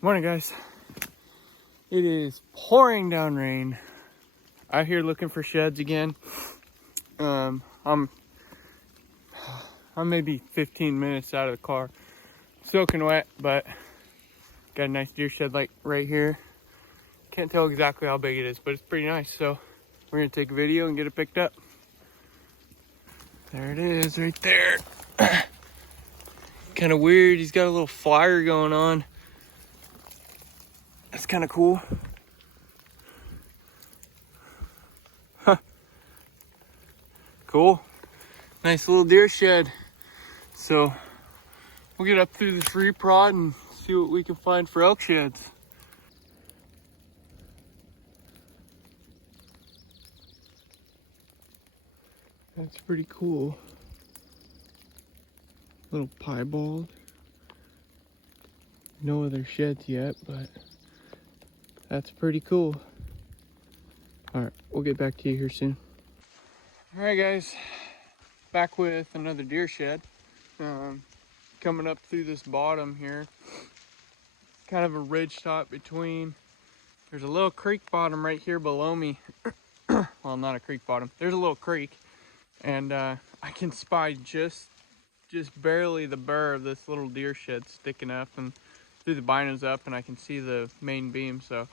Morning, guys. It is pouring down rain. Out here looking for sheds again. I'm maybe 15 minutes out of the car, soaking wet, but got a nice deer shed like right here. Can't tell exactly how big it is, but it's pretty nice. So we're gonna take a video and get it picked up. There it is, right there. Kind of weird. He's got a little flyer going on. That's kind of cool. Huh. Cool. Nice little deer shed. So we'll get up through this reprod and see what we can find for elk sheds. That's pretty cool. Little piebald. No other sheds yet, but that's pretty cool. All right, we'll get back to you here soon. All right, guys, back with another deer shed. Coming up through this bottom here, kind of a ridge top between. There's a little creek bottom right here below me. Well, not a creek bottom. There's a little creek, and I can spy just barely the burr of this little deer shed sticking up, and through the binos up, and I can see the main beam. So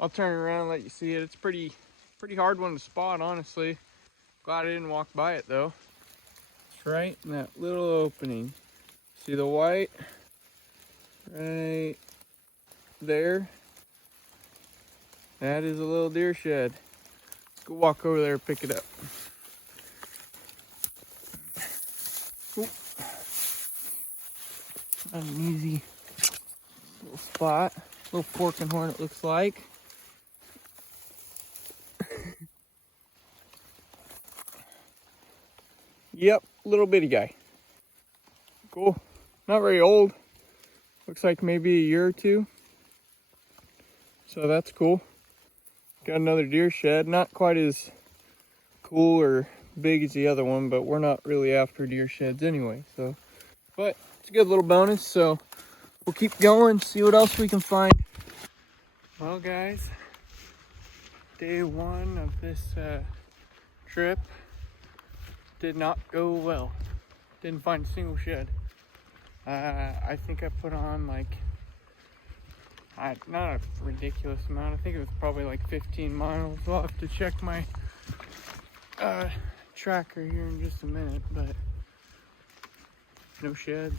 I'll turn around and let you see it. It's pretty hard one to spot, honestly. Glad I didn't walk by it though. It's right in that little opening. See the white right there? That is a little deer shed. Let's go walk over there and pick it up. Oop. Not an easy little spot. Little forking horn, it looks like. Yep, little bitty guy. Cool. Not very old. Looks like maybe a year or two. So that's cool. Got another deer shed. Not quite as cool or big as the other one, but we're not really after deer sheds anyway. So, but it's a good little bonus. So we'll keep going, see what else we can find. Well, guys, day one of this trip did not go well. Didn't find a single shed. I think I put on like, not a ridiculous amount. I think it was probably like 15 miles. I'll have to check my tracker here in just a minute, but no sheds.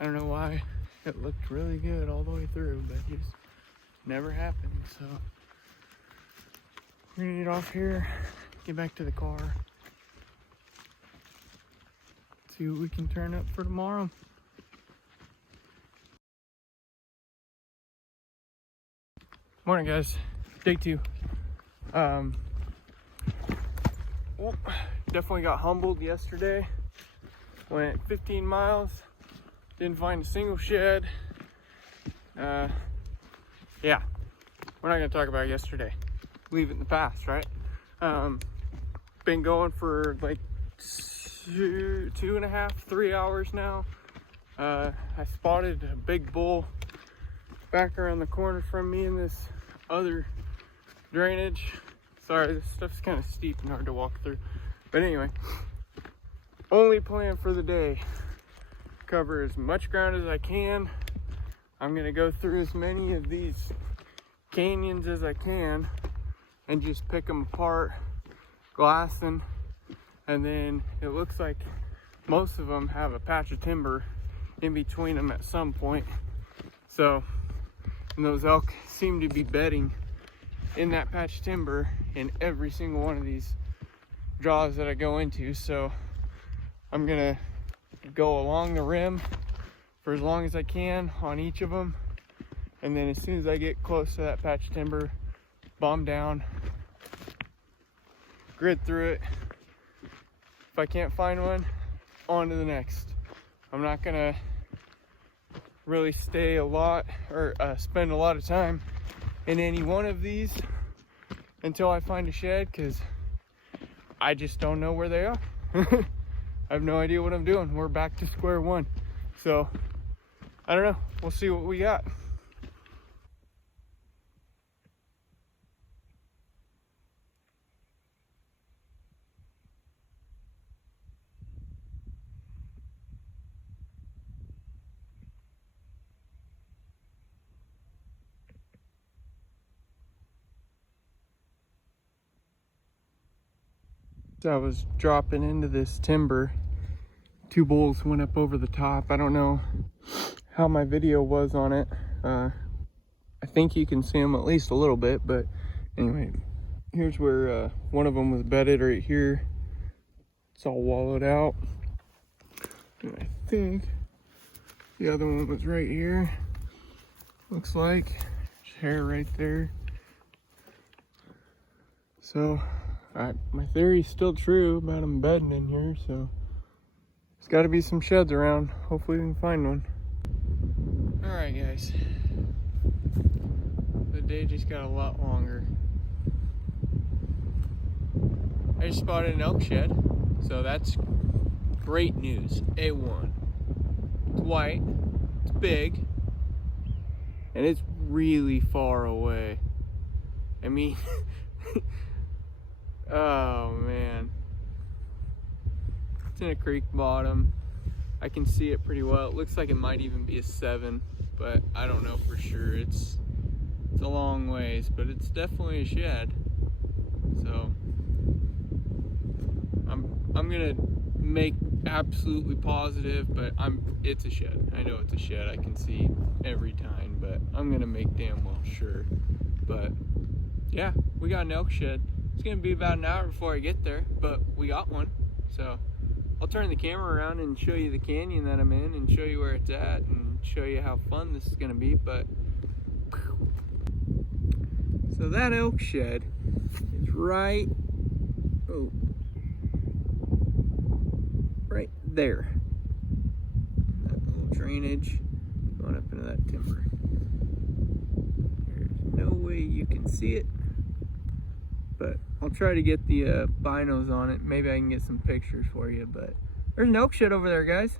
I don't know why. It looked really good all the way through, but just never happened. So we're gonna get off here, get back to the car, see what we can turn up for tomorrow. Morning, guys. Day two. Definitely got humbled yesterday. Went 15 miles, didn't find a single shed. Yeah, we're not gonna talk about yesterday. Leave it in the past, right? Been going for like 2.5, 3 hours now. I spotted a big bull back around the corner from me in this other drainage. Sorry, this stuff's kind of steep and hard to walk through. But anyway, only plan for the day, cover as much ground as I can. I'm gonna go through as many of these canyons as I can and just pick them apart, glassing, and then it looks like most of them have a patch of timber in between them at some point. So, and those elk seem to be bedding in that patch of timber in every single one of these draws that I go into. So I'm gonna go along the rim for as long as I can on each of them. And then as soon as I get close to that patch of timber, bomb down, grid through it. If I can't find one, on to the next. I'm not gonna really stay a lot or spend a lot of time in any one of these until I find a shed, because I just don't know where they are. I have no idea what I'm doing. We're back to square one. So I don't know. We'll see what we got. So I was dropping into this timber. Two bulls went up over the top. I don't know how my video was on it. I think you can see them at least a little bit, but anyway, here's where one of them was bedded right here. It's all wallowed out. And I think the other one was right here. Looks like there's hair right there. So my theory's still true about them bedding in here, so there's got to be some sheds around. Hopefully we can find one. All right, guys. The day just got a lot longer. I just spotted an elk shed, so that's great news. A1. It's white, it's big, and it's really far away. I mean, oh man. It's in a creek bottom. I can see it pretty well. It looks like it might even be a 7, but I don't know for sure. It's a long ways, but it's definitely a shed. So I'm gonna make absolutely positive, but it's a shed. I know it's a shed. I can see every time, but I'm gonna make damn well sure. But yeah, we got an elk shed. It's gonna be about an hour before I get there, but we got one. So I'll turn the camera around and show you the canyon that I'm in and show you where it's at and show you how fun this is gonna be. But so that elk shed is right there. That little drainage going up into that timber. There's no way you can see it, but I'll try to get the binos on it. Maybe I can get some pictures for you, but there's an elk shed over there, guys.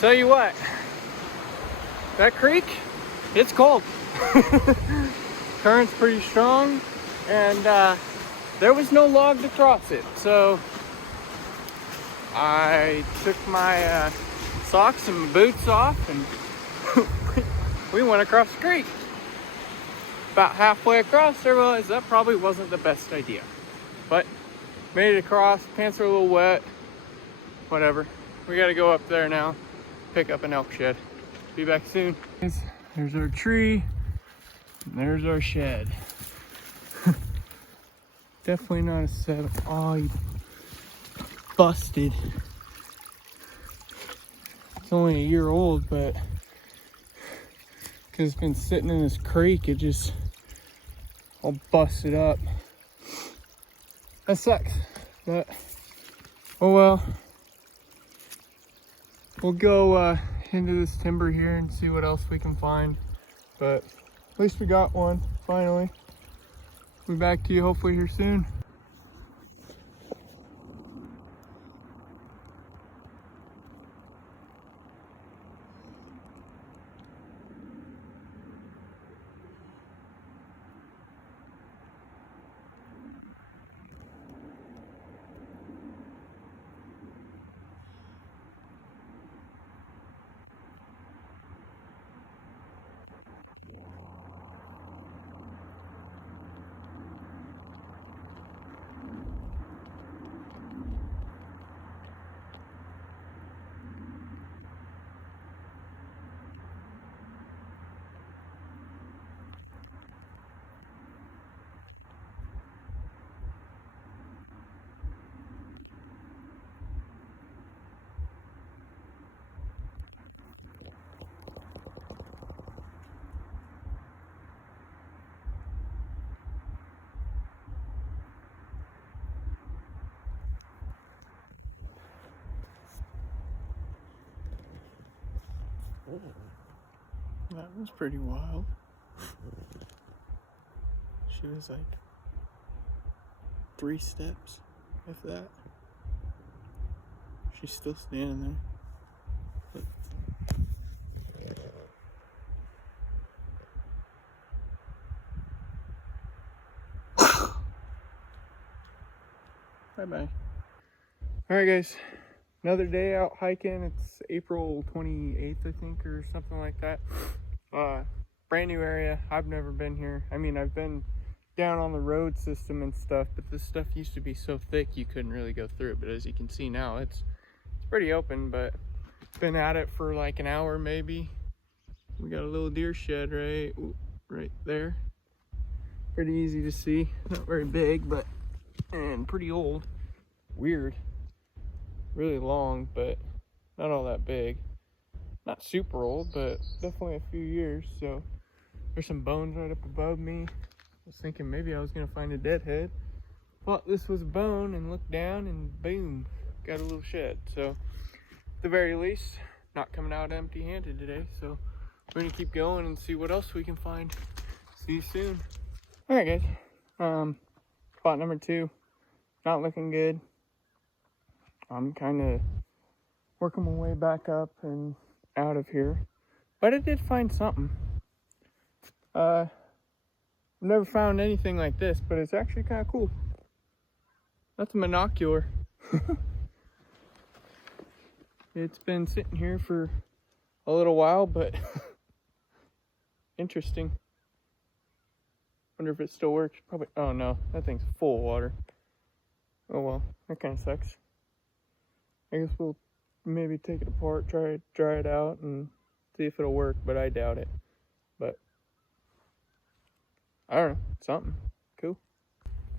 Tell you what, that creek, it's cold. Current's pretty strong, and there was no log to cross it, so I took my socks and my boots off and we went across the creek. About halfway across, I realized that probably wasn't the best idea, but made it across. Pants are a little wet, whatever. We gotta go up there now, pick up an elk shed. Be back soon. There's our tree, and there's our shed. Definitely not a 7. Oh, you busted. It's only a year old, but because it's been sitting in this creek, it just all busted up. That sucks, but oh well. We'll go into this timber here and see what else we can find, but at least we got one finally. We'll be back to you hopefully here soon. That was pretty wild. She was like 3 steps, if that. She's still standing there. Bye-bye. Alright guys, another day out hiking. It's April 28th, I think, or something like that. Brand new area. I've never been here. I mean, I've been down on the road system and stuff, but this stuff used to be so thick you couldn't really go through it. But as you can see now, it's pretty open, but been at it for like an hour maybe. We got a little deer shed right there. Pretty easy to see. Not very big, but and pretty old. Weird. Really long, but not all that big. Not super old, but definitely a few years. So there's some bones right up above me. I was thinking maybe I was gonna find a deadhead. Thought this was a bone and looked down and boom, got a little shed. So at the very least, not coming out empty-handed today. So we're gonna keep going and see what else we can find. See you soon. All right, guys. Spot number 2, not looking good. I'm kind of working my way back up and out of here, but I did find something. I've never found anything like this, but it's actually kind of cool. That's a monocular. It's been sitting here for a little while, but interesting. Wonder if it still works. Probably. Oh no, that thing's full of water. Oh well, that kind of sucks. I guess we'll maybe take it apart, dry it out, and see if it'll work, but I doubt it. But I don't know, something cool.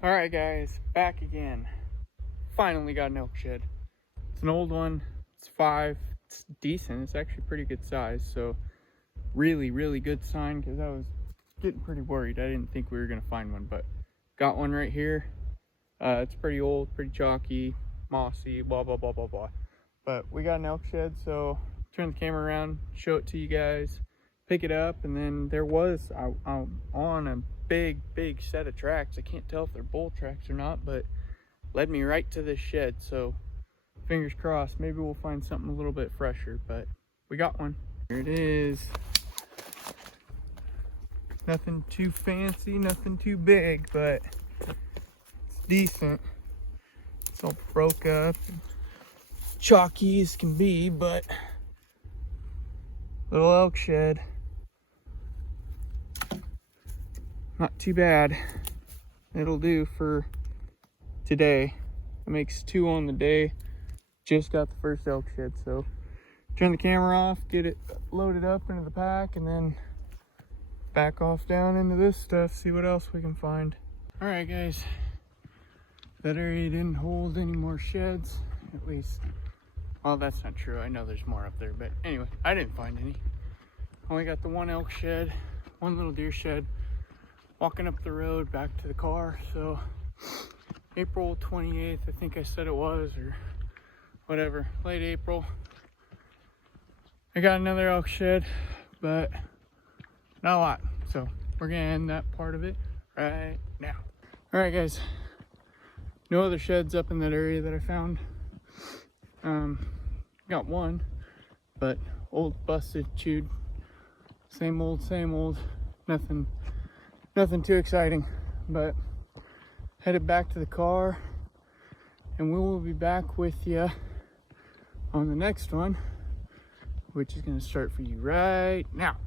All right, guys, back again. Finally got an elk shed. It's an old one. It's 5. It's decent. It's actually pretty good size. So really, really good sign, because I was getting pretty worried. I didn't think we were gonna find one, but got one right here. It's pretty old, pretty chalky, mossy, blah blah blah blah blah. But we got an elk shed, so turn the camera around, show it to you guys, pick it up, and then there was on a big set of tracks. I can't tell if they're bull tracks or not, but led me right to this shed. So fingers crossed, maybe we'll find something a little bit fresher, but we got one. Here it is. Nothing too fancy, nothing too big, but it's decent. It's all broke up and chalky as can be, but little elk shed. Not too bad. It'll do for today. It makes 2 on the day. Just got the first elk shed, so turn the camera off, get it loaded up into the pack, and then back off down into this stuff, see what else we can find. All right, guys, that area didn't hold any more sheds, at least. Well, that's not true. I know there's more up there, but anyway, I didn't find any. Only got the 1 elk shed, 1 little deer shed. Walking up the road back to the car. So April 28th, I think I said it was, or whatever, late April. I got another elk shed, but not a lot. So we're gonna end that part of it right now. All right, guys, no other sheds up in that area that I found. Got one, but old, busted, chewed, same old, nothing too exciting. But headed back to the car, and we will be back with you on the next one, which is going to start for you right now.